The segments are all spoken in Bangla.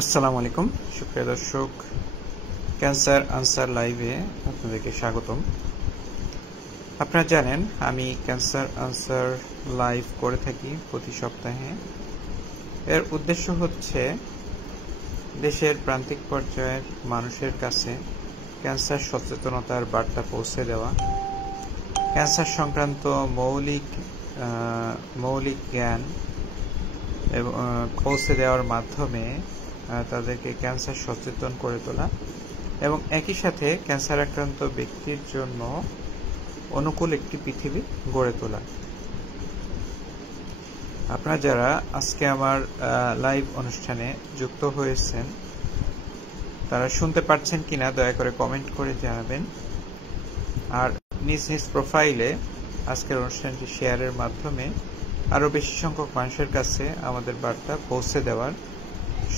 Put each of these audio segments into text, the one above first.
আসসালামু আলাইকুম সুপ্রিয় দর্শক, ক্যান্সার আনসার লাইভে আপনাদেরকে স্বাগতম। আপনারা জানেন আমি ক্যান্সার আনসার লাইভ করে থাকি প্রতি সপ্তাহে। এর উদ্দেশ্য হচ্ছে দেশের প্রান্তিক পর্যায়ের মানুষের কাছে ক্যান্সার সচেতনতার বার্তা পৌঁছে দেওয়া, ক্যান্সার সংক্রান্ত মৌলিক জ্ঞান পৌঁছে দেওয়ার মাধ্যমে তাদেরকে ক্যান্সার সচেতন করে তোলা এবং একই সাথে ক্যান্সার আক্রান্ত ব্যক্তির জন্য অনুকূল একটি পৃথিবী গড়ে তোলা। আপনারা যারা আজকে আমার লাইভ অনুষ্ঠানে যুক্ত হয়েছেন তারা শুনতে পাচ্ছেন কিনা দয়া করে কমেন্ট করে জানাবেন, আর নিজ নিজ প্রোফাইলে আজকের অনুষ্ঠানটি শেয়ারের মাধ্যমে আরো বেশি সংখ্যক মানুষের কাছে আমাদের বার্তা পৌঁছে দেওয়ার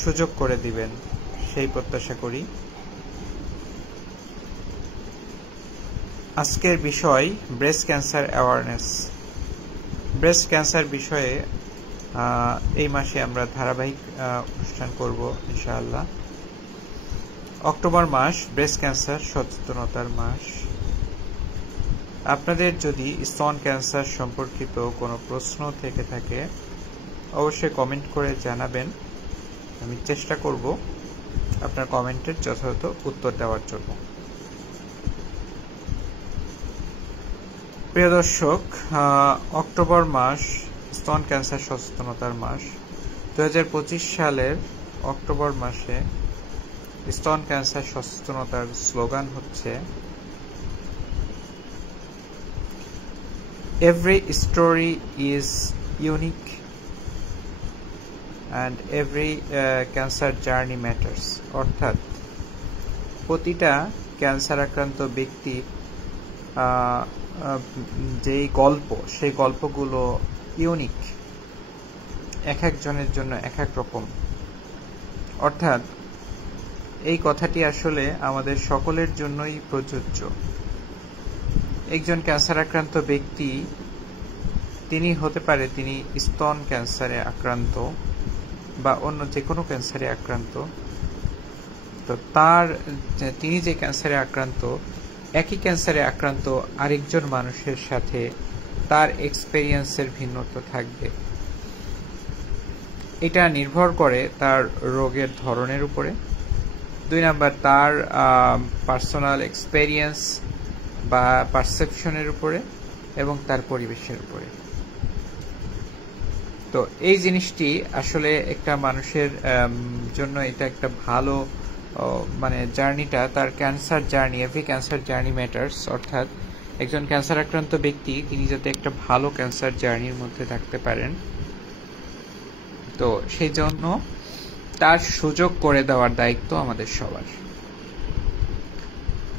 সুযোগ করে দিবেন সেই প্রত্যাশা করি। আজকের বিষয় breast cancer awareness. Breast cancer বিষয়ে এই মাসে আমরা ধারাবাহিক অনুষ্ঠান করব ইনশাআল্লাহ। অক্টোবর মাস ব্রেস্ট ক্যান্সার সচেতনতার মাস। আপনাদের যদি স্তন ক্যান্সার সম্পর্কিত কোনো প্রশ্ন থেকে থাকে অবশ্যই কমেন্ট করে জানাবেন, আমি চেষ্টা করব আপনার কমেন্টের যথাযথ উত্তর দেওয়ার জন্য। প্রিয় দর্শক, অক্টোবর মাস স্তন ক্যান্সার সচেতনতার মাস। 2025 সালের অক্টোবর মাসে স্তন ক্যান্সার সচেতনতার স্লোগান হচ্ছে Every story is unique and every cancer journey matters। অর্থাৎ প্রতিটা ক্যান্সার আক্রান্ত ব্যক্তির যেই গল্প সেই গল্পগুলো ইউনিক, এক একজনের জন্য এক এক রকম। অর্থাৎ এই কথাটি আসলে আমাদের সকলের জন্যই প্রযোজ্য। একজন ক্যান্সার আক্রান্ত ব্যক্তি তিনি হতে পারে তিনি স্তন ক্যান্সারে আক্রান্ত বা অন্য যে কোনো ক্যান্সারে আক্রান্ত, তো তিনি যে ক্যান্সারে আক্রান্ত একই ক্যান্সারে আক্রান্ত আরেকজন মানুষের সাথে তার এক্সপেরিয়েন্সের ভিন্নতা থাকবে। এটা নির্ভর করে তার রোগের ধরনের উপরে, 2 নাম্বার তার পার্সোনাল এক্সপেরিয়েন্স বা পারসেপশনের উপরে এবং তার পরিবেশের উপরে। তো এই জিনিসটি আসলে একটা মানুষের জন্য এটা একটা ভালো জার্নিটা, তার cancer journey, every cancer journey matters. অর্থাৎ একজন ক্যান্সার আক্রান্ত ব্যক্তি তিনি যাতে একটা ভালো ক্যান্সার জার্নির মধ্যে থাকতে পারেন, তো সেই জন্য তার সুযোগ করে দেওয়ার দায়িত্ব আমাদের সবার।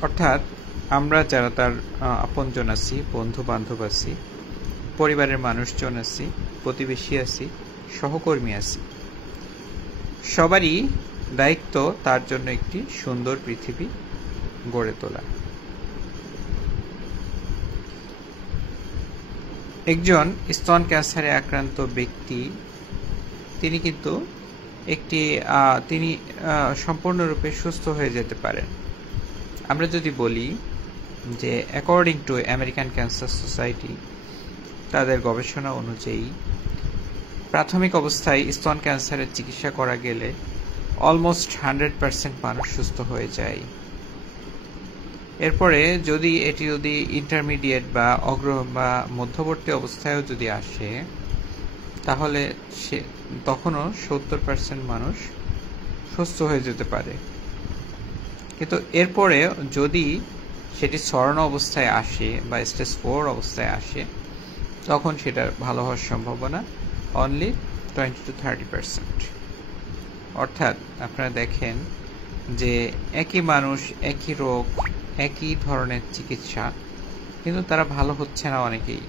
অর্থাৎ আমরা যারা তার আপনজন আছি, বন্ধু বান্ধব আছি, পরিবারের মানুষজন আছি, প্রতিবেশী আছি, সহকর্মী আছি, সবারই দায়িত্ব তার জন্য একটি সুন্দর পৃথিবী গড়ে তোলা। একজন স্তন ক্যান্সারে আক্রান্ত ব্যক্তি তিনি কিন্তু তিনি সম্পূর্ণরূপে সুস্থ হয়ে যেতে পারেন। আমরা যদি বলি যে according to American cancer society, তাদের গবেষণা অনুযায়ী প্রাথমিক অবস্থায় স্তন ক্যান্সারের চিকিৎসা করা গেলে অলমোস্ট 100% মানুষ সুস্থ হয়ে যায়। এরপরে এটি যদি ইন্টারমিডিয়েট বা বা মধ্যবর্তী অবস্থায়ও যদি আসে তাহলে তখনও 70% মানুষ সুস্থ হয়ে যেতে পারে। কিন্তু এরপরে যদি সেটি ছড়ানো অবস্থায় আসে বা স্টেজ 4 অবস্থায় আসে তখন সেটার ভালো হওয়ার সম্ভাবনা অনলি 20 to 30%। অর্থাৎ আপনারা দেখেন যে একই মানুষ, একই রোগ, একই ধরনের চিকিৎসা, কিন্তু তারা ভালো হচ্ছে না অনেকেই।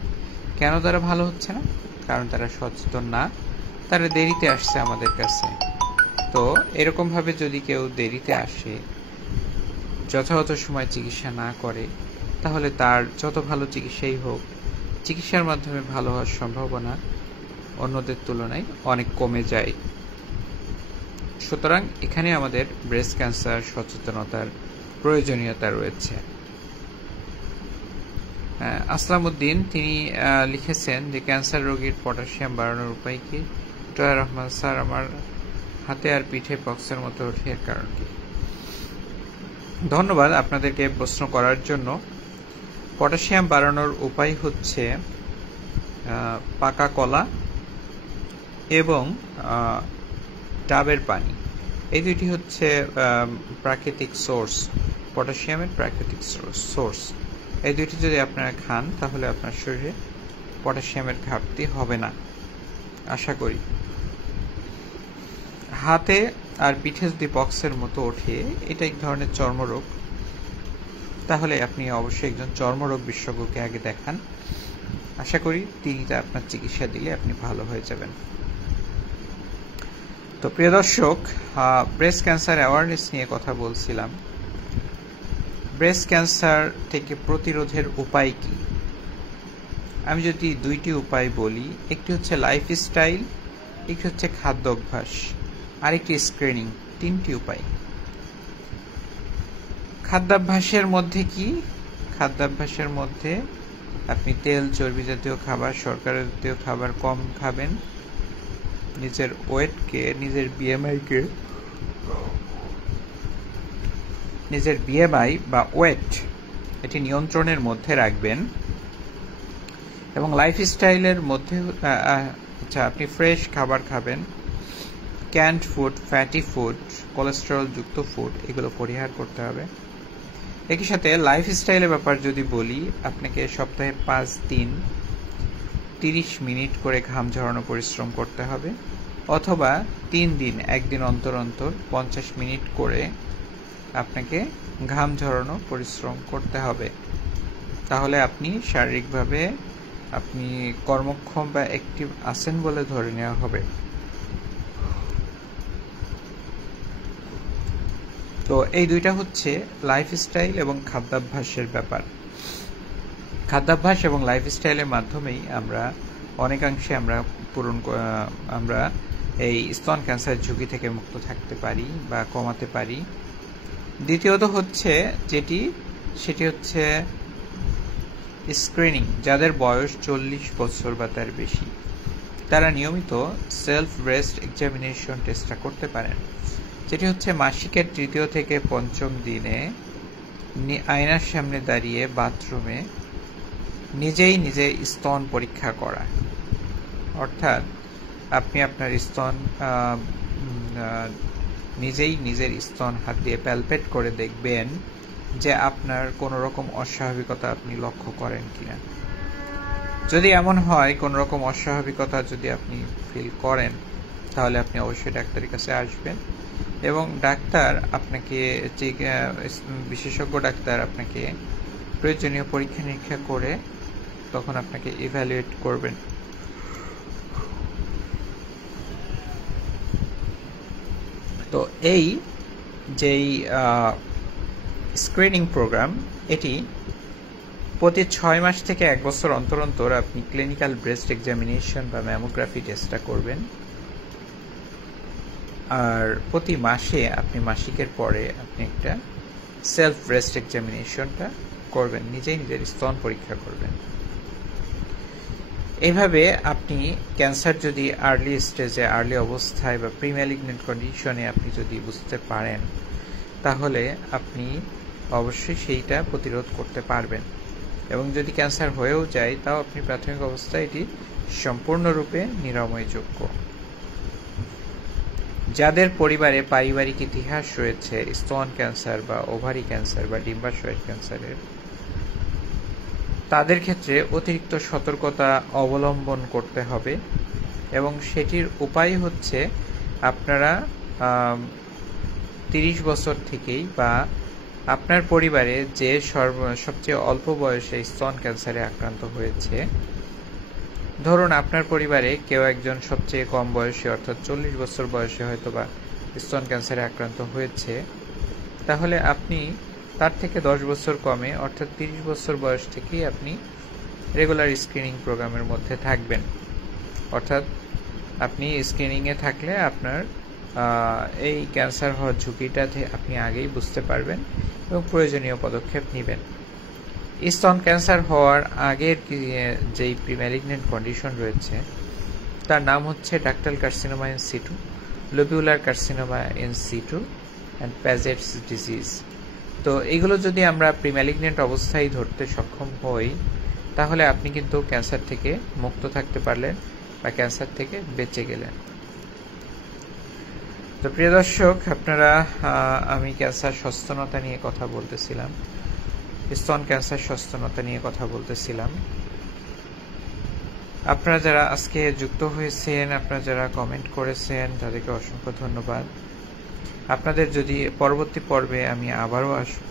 কেন তারা ভালো হচ্ছে না? কারণ তারা সচেতন না, তারা দেরিতে আসছে আমাদের কাছে। তো এরকম ভাবে যদি কেউ দেরিতে আসে, যথাযথ সময় চিকিৎসা না করে, তাহলে তার যত ভালো চিকিৎসাই হোক, চিকিৎসার মাধ্যমে ভালো হওয়ার সম্ভাবনা অন্যদের তুলনায় অনেক কমে যায়। সুতরাং এখানে আমাদের ব্রেস্ট ক্যান্সার সচেতনতার প্রয়োজনীয়তা রয়েছে। আসলামউদ্দিন তিনি লিখেছেন যে ক্যান্সার রোগীর পটাশিয়াম বাড়ানোর উপায় কি? জয়া রহমান স্যার, আমার হাতে আর পিঠে পক্সের মতো ওঠে, এর কারণ কি? ধন্যবাদ আপনাদেরকে প্রশ্ন করার জন্য। পটাশিয়াম বাড়ানোর উপায় হচ্ছে পাকা কলা এবং ডাবের পানি। এই দুইটি হচ্ছে প্রাকৃতিক সোর্স, পটাশিয়ামের প্রাকৃতিক সোর্স। এই দুইটি যদি আপনারা খান তাহলে আপনার শরীরে পটাশিয়ামের ঘাটতি হবে না, আশা করি। হাতে আর পিঠে যদি পক্সের মতো ওঠে, এটা এক ধরনের চর্মরোগ, তাহলে আপনি অবশ্যই একজন চর্মরোগ বিশেষজ্ঞকে আগে দেখান। আশা করি তিনি আপনার চিকিৎসা দিলে আপনি ভালো হয়ে যাবেন। তো প্রিয় দর্শক, ব্রেস্ট ক্যান্সার অ্যাওয়ারনেস নিয়ে কথা বলছিলাম। ব্রেস্ট ক্যান্সার থেকে প্রতিরোধের উপায় কি? আমি যদি দুইটি উপায় বলি, একটি হচ্ছে লাইফস্টাইল, একটি হচ্ছে খাদ্য অভ্যাস, আরেকটি স্ক্রিনিং। তিনটি উপায়। খাদ্যাভ্যাসের মধ্যে কি? খাদ্যাভ্যাসের মধ্যে আপনি তেল, চর্বি জাতীয় খাবার, শর্করা জাতীয় খাবার কম খাবেন। নিজের ওয়েটকে, নিজের বিএমআই বা ওয়েট এটি নিয়ন্ত্রণের মধ্যে রাখবেন। এবং লাইফস্টাইলের মধ্যে আপনি ফ্রেশ খাবার খাবেন, ক্যান্ড ফুড, ফ্যাটি ফুড, কোলেস্টেরল যুক্ত ফুড এগুলো পরিহার করতে হবে। একই সাথে লাইফস্টাইলের ব্যাপার যদি বলি, আপনাকে সপ্তাহে 5 দিন 30 মিনিট করে ঘাম ঝরানো পরিশ্রম করতে হবে, অথবা 3 দিন, একদিন অন্তর অন্তর 50 মিনিট করে আপনাকে ঘাম ঝরানো পরিশ্রম করতে হবে। তাহলে আপনি শারীরিকভাবে আপনি কর্মক্ষম বা অ্যাক্টিভ আছেন বলে ধরে নেওয়া হবে। তো এই দুইটা হচ্ছে লাইফস্টাইল এবং খাদ্যাভ্যাসের ব্যাপার। খাদ্যাভ্যাস এবং লাইফস্টাইলের মাধ্যমেই আমরা অনেকাংশে আমরা এই স্তন ক্যান্সার ঝুঁকি থেকে মুক্ত থাকতে পারি বা কমাতে পারি। দ্বিতীয়ত হচ্ছে সেটি হচ্ছে স্ক্রিনিং। যাদের বয়স 40 বছর বা তার বেশি, তারা নিয়মিত সেলফ ব্রেস্ট এক্সামিনেশন টেস্টটা করতে পারেন, যেটি হচ্ছে মাসিকের 3য় থেকে 5ম দিনে আয়নার সামনে দাঁড়িয়ে বাথরুমে নিজেই স্তন পরীক্ষা করা। অর্থাৎ আপনি আপনার স্তন নিজের স্তন হাত দিয়ে প্যালপেট করে দেখবেন যে আপনার কোনো রকম অস্বাভাবিকতা আপনি লক্ষ্য করেন কিনা। যদি এমন হয় কোনো রকম অস্বাভাবিকতা যদি আপনি ফিল করেন, তাহলে আপনি অবশ্যই ডাক্তারের কাছে আসবেন এবং ডাক্তার আপনাকে, বিশেষজ্ঞ ডাক্তার আপনাকে প্রয়োজনীয় পরীক্ষা নিরীক্ষা করে তখন আপনাকে ইভ্যালুয়েট করবেন। তো এই যেই স্ক্রিনিং প্রোগ্রাম, এটি প্রতি 6 মাস থেকে 1 বছর অন্তর অন্তর আপনি ক্লিনিক্যাল ব্রেস্ট এক্সামিনেশন বা ম্যামোগ্রাফি টেস্টটা করবেন। আর প্রতি মাসে আপনি মাসিকের পরে আপনি একটা সেলফ ব্রেস্ট এক্সামিনেশনটা করবেন, নিজের স্তন পরীক্ষা করবেন। এইভাবে আপনি ক্যান্সার যদি আর্লি স্টেজে, আর্লি অবস্থায় বা প্রিম্যালিগনেন্ট কন্ডিশনে আপনি যদি বুঝতে পারেন, তাহলে আপনি অবশ্যই সেইটা প্রতিরোধ করতে পারবেন। এবং যদি ক্যান্সার হয়েও যায়, তাও আপনি প্রাথমিক অবস্থায় এটি সম্পূর্ণরূপে নিরাময়যোগ্য। যাদের পরিবারে পারিবারিক ইতিহাস রয়েছে স্তন ক্যান্সার বা ওভারি ক্যান্সার বা ডিম্বাশয়ের ক্যান্সারের, তাদের ক্ষেত্রে অতিরিক্ত সতর্কতা অবলম্বন করতে হবে। এবং সেটির উপায় হচ্ছে আপনারা 30 বছর থেকেই বা আপনার পরিবারে যে সবচেয়ে অল্প বয়সে স্তন ক্যান্সারে আক্রান্ত হয়েছে, ধরুন আপনার পরিবারে কেউ একজন সবচেয়ে কম বয়সে অর্থাৎ 40 বছর বয়সে হয়তো বা স্তন ক্যান্সারে আক্রান্ত হয়েছে, তাহলে আপনি তার থেকে 10 বছর কমে অর্থাৎ 30 বছর বয়স থেকেই আপনি রেগুলার স্ক্রিনিং প্রোগ্রামের মধ্যে থাকবেন। অর্থাৎ আপনি স্ক্রিনিংয়ে থাকলে আপনার এই ক্যান্সার হওয়ার ঝুঁকিটা আপনি আগেই বুঝতে পারবেন এবং প্রয়োজনীয় পদক্ষেপ নেবেন। স্তন ক্যান্সার হওয়ার আগের যেই প্রিম্যালিগন্যান্ট কন্ডিশন রয়েছে তার নাম হচ্ছে ductal carcinoma in situ, lobular carcinoma in situ and Paget's disease. তো এগুলো যদি আমরা প্রিম্যালিগন্যান্ট অবস্থায় ধরতে সক্ষম হই তাহলে আপনি কিন্তু ক্যান্সার থেকে মুক্ত থাকতে পারলেন বা ক্যান্সার থেকে বেঁচে গেলেন। তো প্রিয় দর্শক, আপনারা আমি ক্যান্সার সচেতনতা নিয়ে কথা বলতেছিলাম, স্তন ক্যান্সার সচেতনতা নিয়ে কথা বলতেছিলাম। আপনারা যারা আজকে যুক্ত হয়েছেন, আপনারা যারা কমেন্ট করেছেন, তাদেরকে অসংখ্য ধন্যবাদ। আপনাদের যদি পরবর্তী পর্বে আমি আবারও আসব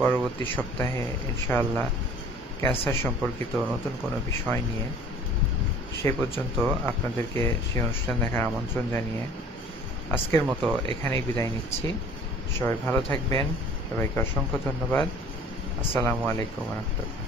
পরবর্তী সপ্তাহে ইনশাআল্লাহ ক্যান্সার সম্পর্কিত নতুন কোনো বিষয় নিয়ে। সে পর্যন্ত আপনাদেরকে সেই অনুষ্ঠান দেখার আমন্ত্রণ জানিয়ে আজকের মতো এখানেই বিদায় নিচ্ছি। সবাই ভালো থাকবেন, সবাইকে অসংখ্য ধন্যবাদ। আসসালামু আলাইকুম ওয়া রাহমাতুল্লাহ।